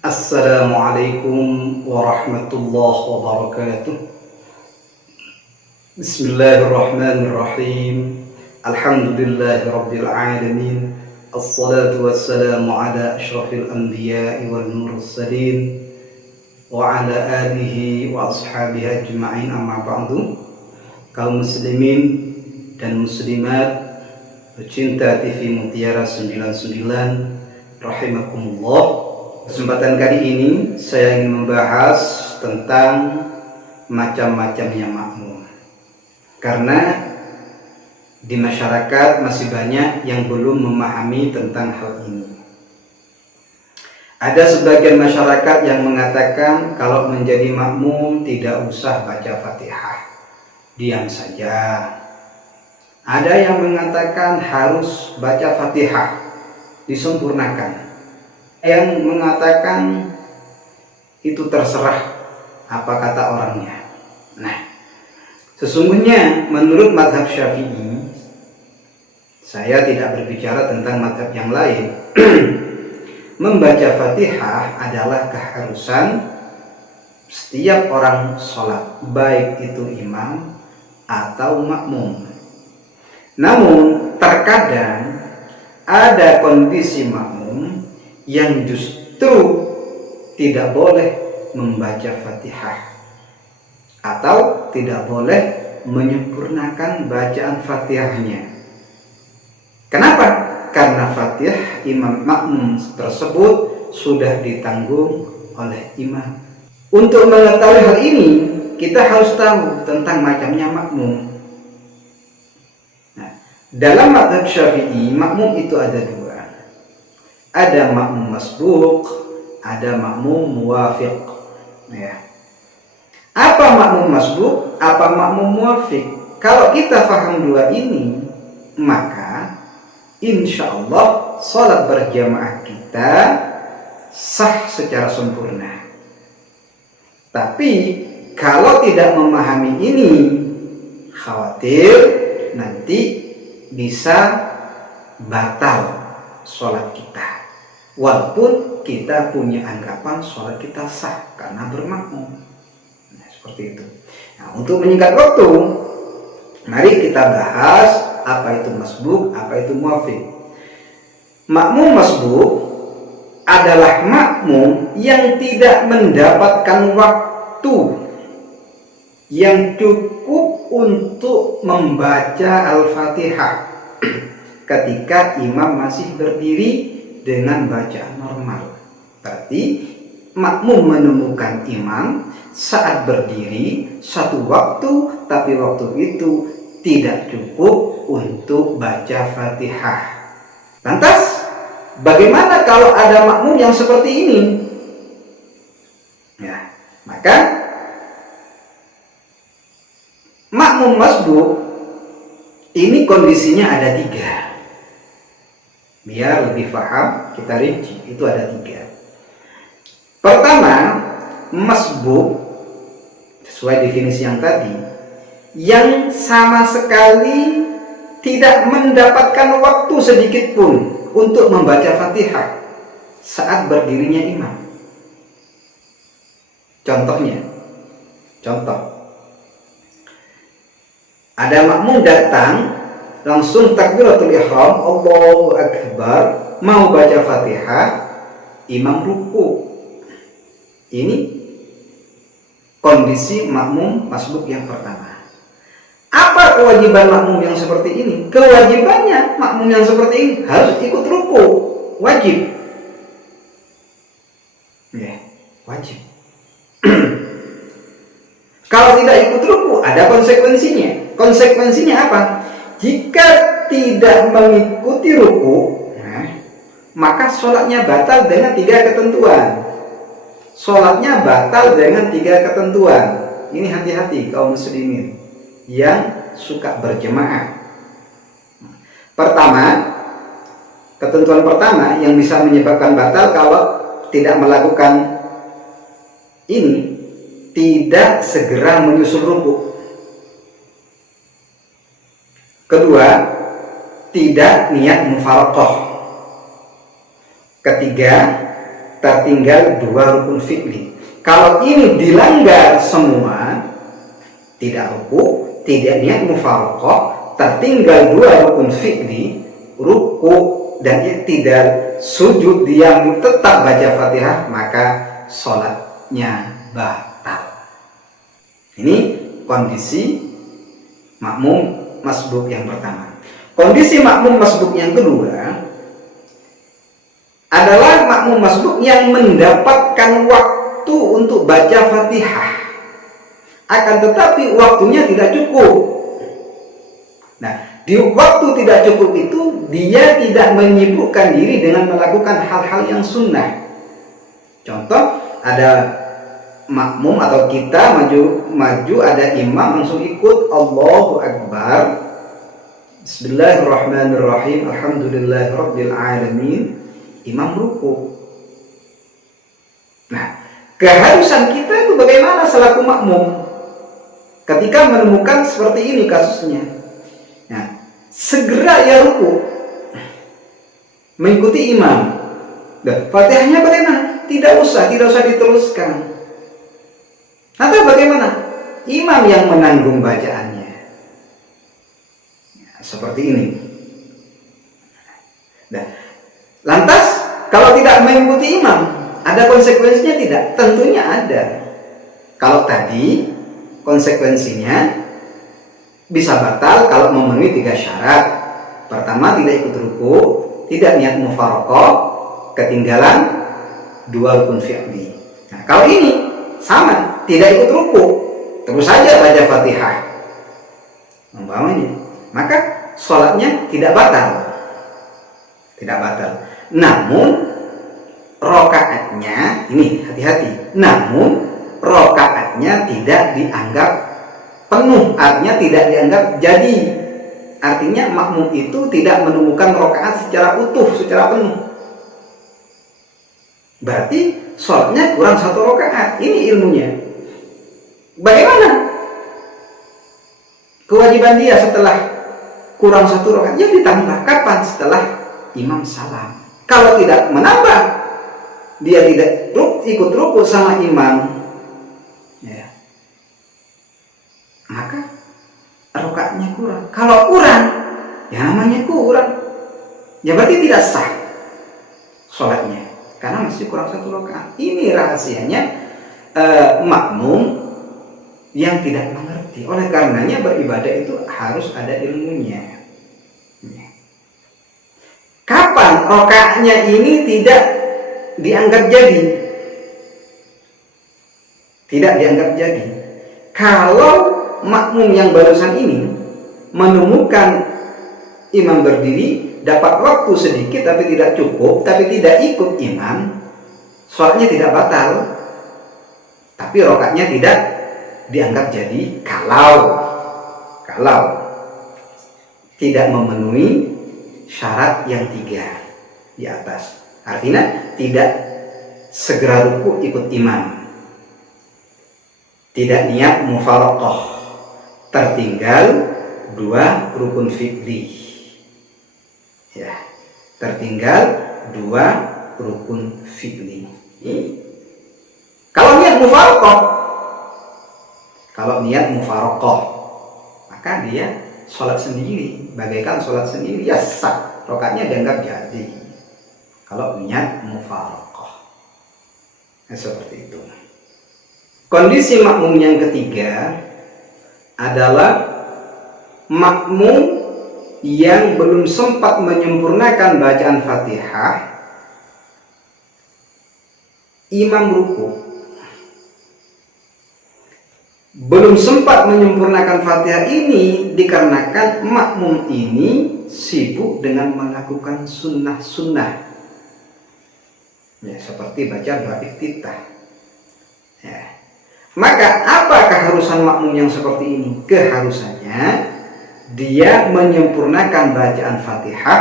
Assalamualaikum warahmatullahi wabarakatuh. Bismillahirrahmanirrahim. Alhamdulillahirabbil alamin. Assalatu wassalamu ala asyrafil anbiya'i wal mursalin wa ala alihi wa ashabihi ajma'in, amma ba'du. Kaum muslimin dan muslimat pecinta TV Mutiara 99 rahimakumullah. Kesempatan kali ini saya ingin membahas tentang macam-macamnya makmum. Karena di masyarakat masih banyak yang belum memahami tentang hal ini. Ada sebagian masyarakat yang mengatakan kalau menjadi makmum tidak usah baca Fatihah, diam saja. Ada yang mengatakan harus baca Fatihah, disempurnakan. Yang mengatakan itu terserah apa kata orangnya. Nah, sesungguhnya menurut mazhab Syafi'i, saya tidak berbicara tentang mazhab yang lain. Membaca Fatihah adalah keharusan setiap orang sholat, baik itu imam atau makmum. Namun terkadang ada kondisi makmum yang justru tidak boleh membaca Fatihah atau tidak boleh menyempurnakan bacaan Fatihahnya. Kenapa? Karena Fatihah imam makmum tersebut sudah ditanggung oleh imam. Untuk mengetahui hal ini, kita harus tahu tentang macamnya makmum. Nah, dalam mazhab Syafi'i, makmum itu ada dua. Ada makmum masbuq, ada makmum muwafiq. Ya. Apa makmum masbuq? Apa makmum muwafiq? Kalau kita paham dua ini, maka insya Allah sholat berjamaah kita sah secara sempurna. Tapi kalau tidak memahami ini, khawatir nanti bisa batal sholat kita, walaupun kita punya anggapan sholat kita sah karena bermakmum. Nah, seperti itu. Nah, untuk menyingkat waktu, mari kita bahas apa itu masbuk, apa itu muwafiq. Makmum masbuk adalah makmum yang tidak mendapatkan waktu yang cukup untuk membaca Al-Fatihah ketika imam masih berdiri dengan bacaan normal. Berarti makmum menemukan imam saat berdiri satu waktu, tapi waktu itu tidak cukup untuk baca Fatihah. Lantas bagaimana kalau ada makmum yang seperti ini? Ya, maka makmum masbuk ini kondisinya ada tiga. Biar lebih paham, kita rinci, itu ada tiga. Pertama, masbuk sesuai definisi yang tadi, yang sama sekali tidak mendapatkan waktu sedikit pun untuk membaca Fatihah saat berdirinya imam. Contoh, ada makmum datang langsung takbiratul ihram, Allahu Akbar, mau baca Fatihah, imam ruku. Ini kondisi makmum masbuk yang pertama. Apa kewajiban makmum yang seperti ini? Kewajibannya makmum yang seperti ini harus ikut ruku, wajib. Ya, wajib. Kalau tidak ikut ruku, ada konsekuensinya. Konsekuensinya apa? Jika tidak mengikuti ruku, maka sholatnya batal dengan tiga ketentuan. Sholatnya batal dengan tiga ketentuan. Ini hati-hati kaum muslimin yang suka berjemaah. Pertama, ketentuan pertama yang bisa menyebabkan batal kalau tidak melakukan ini, tidak segera menyusul ruku. Kedua, tidak niat mufaraqah. Ketiga, tertinggal 2 rukun fi'li. Kalau ini dilanggar semua, tidak ruku, tidak niat mufaraqah, tertinggal 2 rukun fi'li, ruku dan i'tidal, sujud diam, tetap baca Fatihah, maka sholatnya batal. Ini kondisi makmum masbuk yang pertama. Kondisi makmum masbuk yang kedua adalah makmum masbuk yang mendapatkan waktu untuk baca Fatihah, akan tetapi waktunya tidak cukup. Nah, di waktu tidak cukup itu dia tidak menyibukkan diri dengan melakukan hal-hal yang sunnah. Contoh, ada makmum atau kita maju ada imam, langsung ikut Allahu Akbar, Bismillahirrahmanirrahim, Alhamdulillahirabbil alamin, imam ruku. Nah, keharusan kita itu bagaimana selaku makmum ketika menemukan seperti ini kasusnya? Nah, segera ya ruku, mengikuti imam. Dan Fatihahnya bagaimana? Tidak usah diteruskan. Atau bagaimana? Imam yang menanggung bacaannya. Ya, seperti ini. Nah, lantas kalau tidak mengikuti imam, ada konsekuensinya tidak? Tentunya ada. Kalau tadi konsekuensinya bisa batal kalau memenuhi 3 syarat. Pertama, tidak ikut ruku, tidak niat mufaraqah, ketinggalan 2 rukun fi'li. Nah, kalau ini sama, tidak ikut ruku, terus saja baca Fatihah umpamanya, maka sholatnya tidak batal. Tidak batal. Namun rokaatnya, ini hati-hati, namun rokaatnya tidak dianggap penuh, artinya tidak dianggap jadi. Artinya makmum itu tidak menemukan rokaat secara utuh, secara penuh. Berarti sholatnya kurang 1 rokaat. Ini ilmunya. Bagaimana kewajiban dia setelah kurang 1 rokaat? Ya ditambah. Kapan? Setelah imam salam. Kalau tidak menambah, dia tidak ikut ruku sama imam, ya, maka rokaatnya kurang. Kalau kurang, ya namanya kurang, ya berarti tidak sah sholatnya, karena masih kurang 1 rakaat. Ini rahasianya makmum yang tidak mengerti. Oleh karenanya beribadah itu harus ada ilmunya. Kapan rakaatnya ini tidak dianggap jadi? Tidak dianggap jadi kalau makmum yang barusan ini menemukan imam berdiri, dapat waktu sedikit tapi tidak cukup, tapi tidak ikut imam, sholatnya tidak batal, tapi rakaatnya tidak dianggap jadi kalau tidak memenuhi syarat yang 3 di atas. Artinya tidak segera ruku ikut imam, tidak niat mufaraqah, tertinggal 2 rukun fi'li. Ya, tertinggal 2 rukun fi'li. Kalau niat mufaraqah, maka dia sholat sendiri, bagaikan sholat sendiri, ya sah, rakaatnya dianggap jadi. Kalau niat mufaraqah, seperti itu. Kondisi makmum yang ketiga adalah makmum yang belum sempat menyempurnakan bacaan Fatihah, imam ruku. Belum sempat menyempurnakan Fatihah ini dikarenakan makmum ini sibuk dengan melakukan sunnah-sunnah, ya, seperti baca doa iftitah. Ya. Maka apa keharusan makmum yang seperti ini? Keharusannya dia menyempurnakan bacaan Fatihah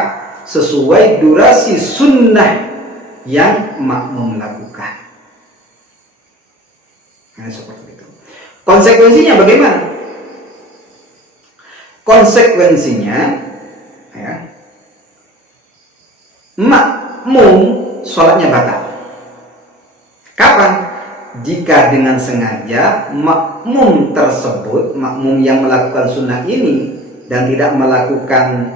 sesuai durasi sunnah yang makmum lakukan. Nah, seperti itu. Konsekuensinya bagaimana? Konsekuensinya, ya, makmum sholatnya batal. Kapan? Jika dengan sengaja makmum tersebut, makmum yang melakukan sunnah ini dan tidak melakukan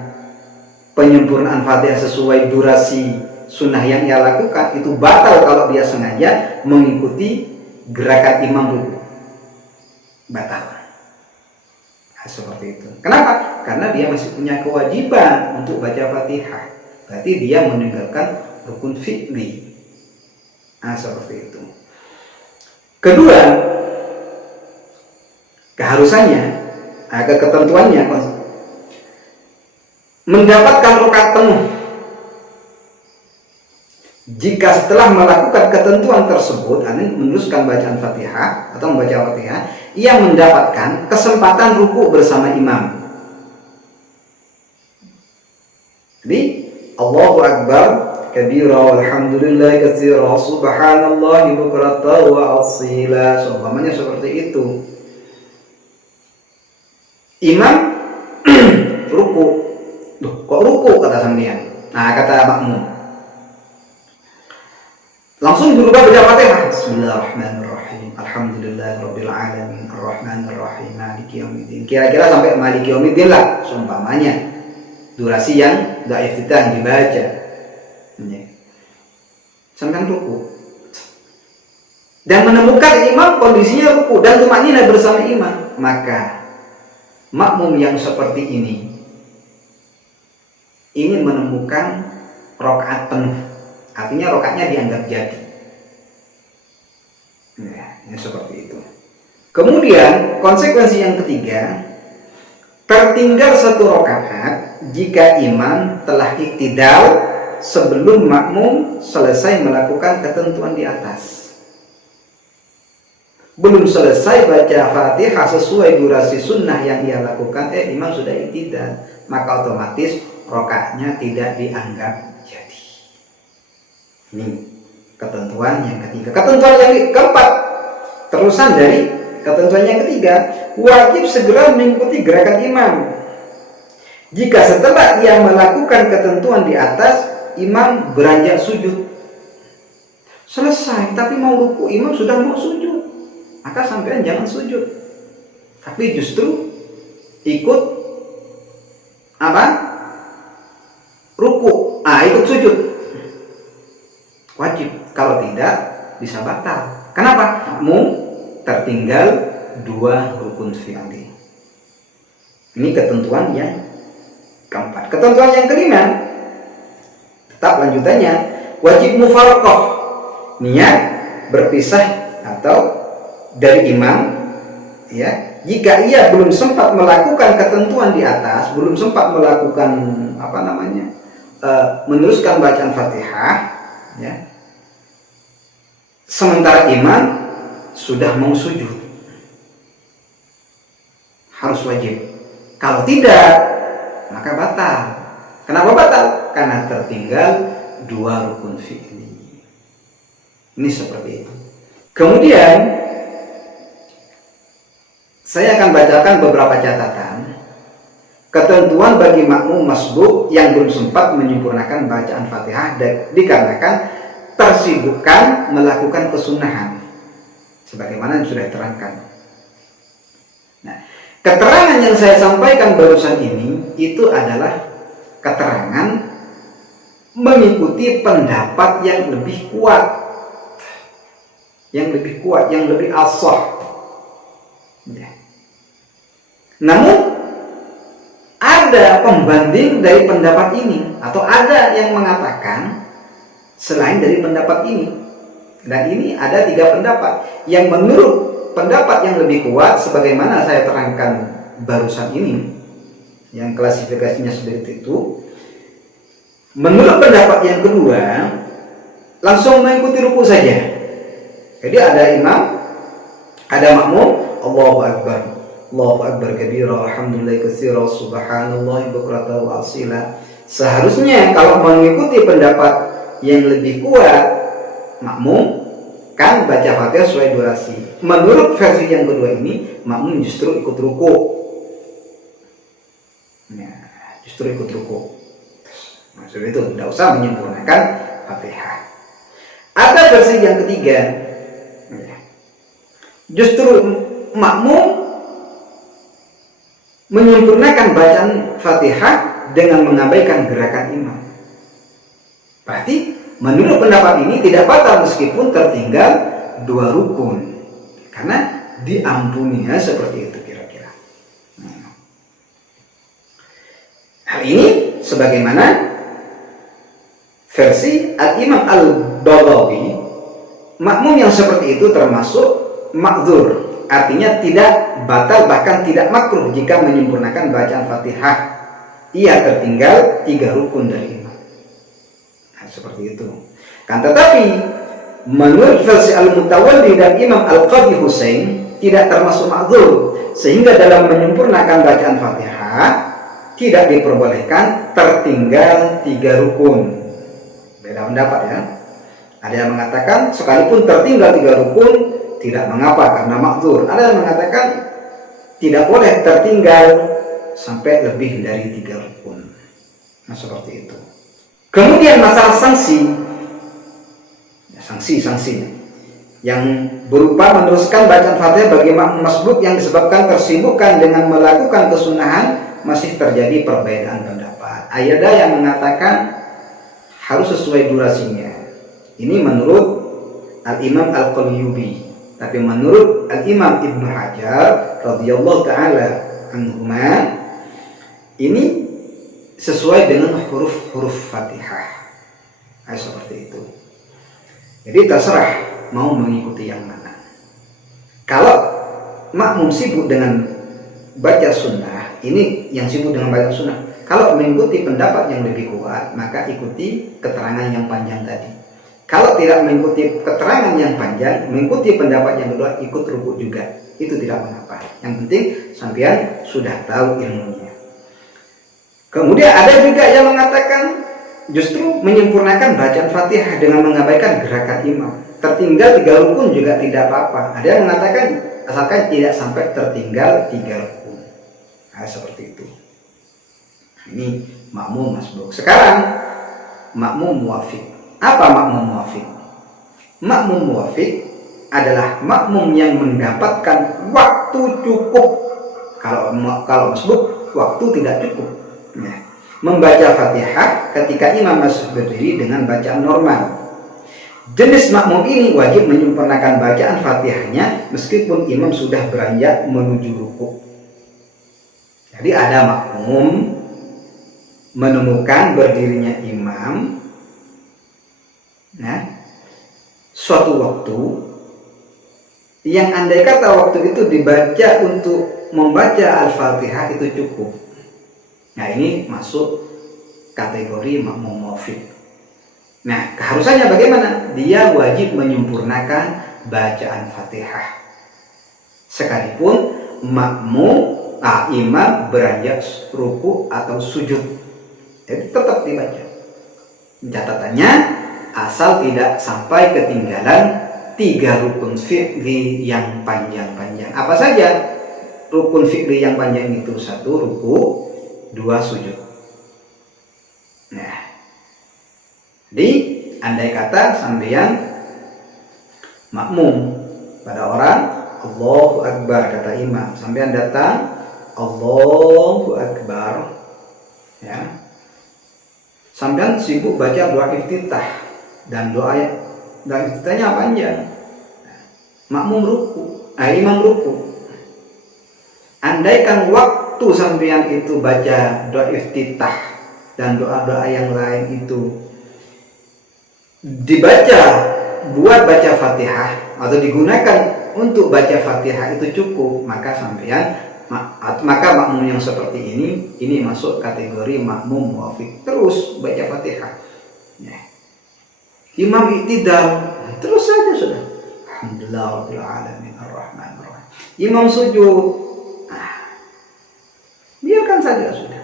penyempurnaan Fatihah sesuai durasi sunnah yang ia lakukan, itu batal kalau dia sengaja mengikuti gerakan imam ruku. Batal. Nah, seperti itu. Kenapa? Karena dia masih punya kewajiban untuk baca Fatihah. Berarti dia meninggalkan rukun fi'li. Nah, seperti itu. Kedua, keharusannya, ketentuannya, mendapatkan rakaat penuh. Jika setelah melakukan ketentuan tersebut, meneruskan bacaan Fatihah atau membaca Fatihah, ia mendapatkan kesempatan ruku bersama imam. Jadi, Allahu Akbar kabira walhamdulillah katsira subhanallahi bukratan wa asila, seumpamanya seperti itu. Imam ruku. Loh, kok ruku kata sampean? Nah, kata makmum. Langsung berubah baca Fatihah. Bismillahirrahmanirrahim. Alhamdulillahirabbil alamin arrahmanirrahim maliki yaumiddin. Kira-kira sampai maliki yaumiddin lah seumpamanya. Durasi yang dhaif kita yang dibaca. Sampai ruku. Dan menemukan imam kondisinya ruku dan tumakninah bersama imam, maka makmum yang seperti ini ingin menemukan rakaat penuh, artinya rakaatnya dianggap jadi. Nah, yang seperti itu. Kemudian konsekuensi yang ketiga, tertinggal satu rakaat jika imam telah iktidal sebelum makmum selesai melakukan ketentuan di atas. Belum selesai baca Fatihah sesuai durasi sunnah yang ia lakukan, imam sudah iktidal, maka otomatis rakaatnya tidak dianggap jadi. Ini ketentuan yang ketiga. Ketentuan yang keempat, terusan dari ketentuan yang ketiga, wajib segera mengikuti gerakan imam. Jika setelah ia melakukan ketentuan di atas, imam beranjak sujud, selesai tapi mau ruku, imam sudah mau sujud, maka sampean jangan sujud, tapi justru ikut apa? Ruku, ikut sujud. Wajib, kalau tidak bisa batal. Kenapa? Tertinggal dua rukun fi'li. Ini ketentuan yang keempat. Ketentuan yang kelima, tetap lanjutannya, wajib mufaraqah, niat berpisah atau dari imam, ya. Jika ia belum sempat melakukan ketentuan di atas, belum sempat melakukan meneruskan bacaan Fatihah, ya, sementara imam sudah mau sujud, harus wajib. Kalau tidak, maka batal. Kenapa batal? Karena tertinggal dua rukun fi'li. Ini seperti itu. Kemudian saya akan bacakan beberapa catatan ketentuan bagi makmum masbuk yang belum sempat menyempurnakan bacaan Fatihah dikarenakan tersibukkan melakukan kesunahan, sebagaimana yang sudah diterangkan. Nah, keterangan yang saya sampaikan barusan ini itu adalah keterangan mengikuti pendapat yang lebih kuat, yang lebih ashah. Ya. Namun ada pembanding dari pendapat ini, atau ada yang mengatakan selain dari pendapat ini. Dan ini ada tiga pendapat yang menurut pendapat yang lebih kuat, sebagaimana saya terangkan barusan ini, yang klasifikasinya seperti itu. Menurut pendapat yang kedua, langsung mengikuti ruku saja. Jadi ada imam, ada makmum, Allahu Akbar, Allahu Akbar kabira, alhamdulillah katsira, subhanallahi bukratan wa asila. Seharusnya kalau mengikuti pendapat yang lebih kuat, makmum kan baca Fatihah sesuai durasi. Menurut versi yang kedua ini, makmum justru ikut ruku. Nah, justru ikut ruku. Maksud itu tidak usah menyempurnakan Fatihah. Ada versi yang ketiga, Justru makmum menyempurnakan bacaan Fatihah dengan mengabaikan gerakan imam. Berarti menurut pendapat ini tidak batal meskipun tertinggal 2 rukun, karena diampuninya seperti itu kira-kira. Hal ini sebagaimana versi Al-Imam Al-Baghawi, makmum yang seperti itu termasuk ma'dzur, artinya tidak batal bahkan tidak makruh jika menyempurnakan bacaan Fatihah. Ia tertinggal 3 rukun dari imam. Nah, seperti itu. Kan tetapi menurut versi Al-Mutawalli dan Imam Al-Qadhi Husain tidak termasuk ma'dzur, sehingga dalam menyempurnakan bacaan Fatihah tidak diperbolehkan tertinggal 3 rukun. Beda pendapat ya. Ada yang mengatakan sekalipun tertinggal 3 rukun tidak mengapa karena ma'dzur. Ada yang mengatakan tidak boleh tertinggal sampai lebih dari 3 rukun. Nah, seperti itu. Kemudian masalah sanksi yang berupa meneruskan bacaan Fatihah bagi makmum masbuk yang disebabkan tersibukkan dengan melakukan kesunahan, masih terjadi perbedaan pendapat. Ada yang mengatakan harus sesuai durasinya. Ini menurut Al-Imam Al-Qalyubi. Tapi menurut Al-Imam Ibnu Hajar radhiyallahu taala anhuma, ini sesuai dengan huruf-huruf Fatihah. Nah, seperti itu. Jadi terserah mau mengikuti yang mana. Kalau makmum sibuk dengan baca sunnah, ini yang sibuk dengan baca sunnah. Kalau mengikuti pendapat yang lebih kuat, maka ikuti keterangan yang panjang tadi. Kalau tidak mengikuti keterangan yang panjang, mengikuti pendapat yang kedua, ikut rukuk juga. Itu tidak mengapa. Yang penting sampean sudah tahu ilmunya. Kemudian ada juga yang mengatakan justru menyempurnakan bacaan Fatihah dengan mengabaikan gerakan imam. Tertinggal 3 rukun juga tidak apa-apa. Ada yang mengatakan asalkan tidak sampai tertinggal 3 rukun. Nah, seperti itu. Ini makmum masbuk. Sekarang makmum muwafiq. Apa makmum muwafiq? Makmum muwafiq adalah makmum yang mendapatkan waktu cukup. Kalau masbuk waktu tidak cukup. Nah, membaca Fatihah ketika imam masih berdiri dengan bacaan normal. Jenis makmum ini wajib menyempurnakan bacaan Fatihahnya meskipun imam sudah beranjak menuju rukuk. Jadi ada makmum menemukan berdirinya imam, nah, suatu waktu yang andai kata waktu itu dibaca untuk membaca Al-Fatihah itu cukup. Nah, ini masuk kategori makmum muwafiq. Nah, keharusannya bagaimana? Dia wajib menyempurnakan bacaan Fatihah sekalipun imam beranjak ruku atau sujud. Jadi tetap dibaca. Catatannya asal tidak sampai ketinggalan 3 rukun fi'li yang panjang-panjang. Apa saja rukun fi'li yang panjang itu? 1 ruku, 2 sujud. Nah, jadi andai kata sampeyan makmum pada orang Allahu Akbar kata imam, sampeyan datang Allahu Akbar, ya, sampeyan sibuk baca doa iftitah dan doa iftitahnya panjang. Makmum ruku, imam ruku. Andaikan waktu sampeyan itu baca doa iftitah dan doa-doa yang lain itu dibaca buat baca Fatihah atau digunakan untuk baca Fatihah itu cukup, maka makmum yang seperti ini masuk kategori makmum muwafiq. Terus baca Fatihah, ya. Imam iktidal, terus saja sudah. Alhamdulillahirabbil alamin arrahmanir rahim. Imam sujud, biarkan saja sudah.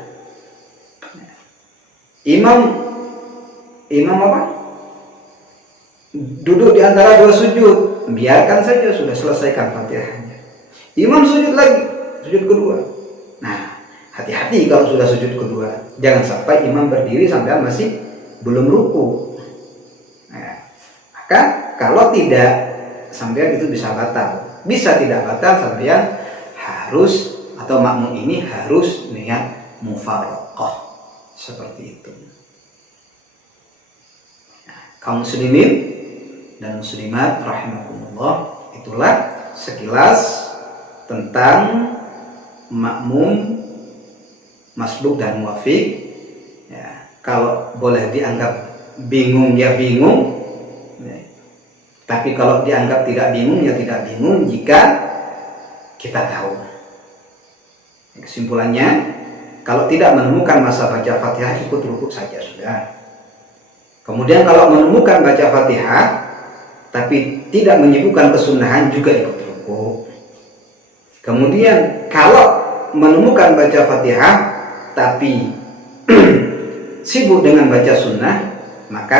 Imam apa? Duduk di antara 2 sujud, biarkan saja sudah, selesaikan Fatihahnya. Imam sujud lagi, sujud kedua. Nah, hati-hati kalau sudah sujud kedua, jangan sampai imam berdiri sampai masih belum ruku. Nah, maka kalau tidak, sampai itu bisa batal. Bisa tidak batal sampeyan harus atau makmum ini harus niat mufaraqah seperti itu. Nah, kaum muslimin dan muslimat rahimakumullah, itulah sekilas tentang makmum, masbuk dan muwafiq. Ya, kalau boleh dianggap bingung ya bingung, ya. Tapi kalau dianggap tidak bingung ya tidak bingung jika kita tahu. Kesimpulannya, kalau tidak menemukan masa baca Fatihah, ikut rukuk saja sudah. Kemudian kalau menemukan baca Fatihah tapi tidak menyibukkan kesunahan, juga ikut rukuk. Kemudian kalau menemukan baca Fatihah tapi sibuk dengan baca sunnah, maka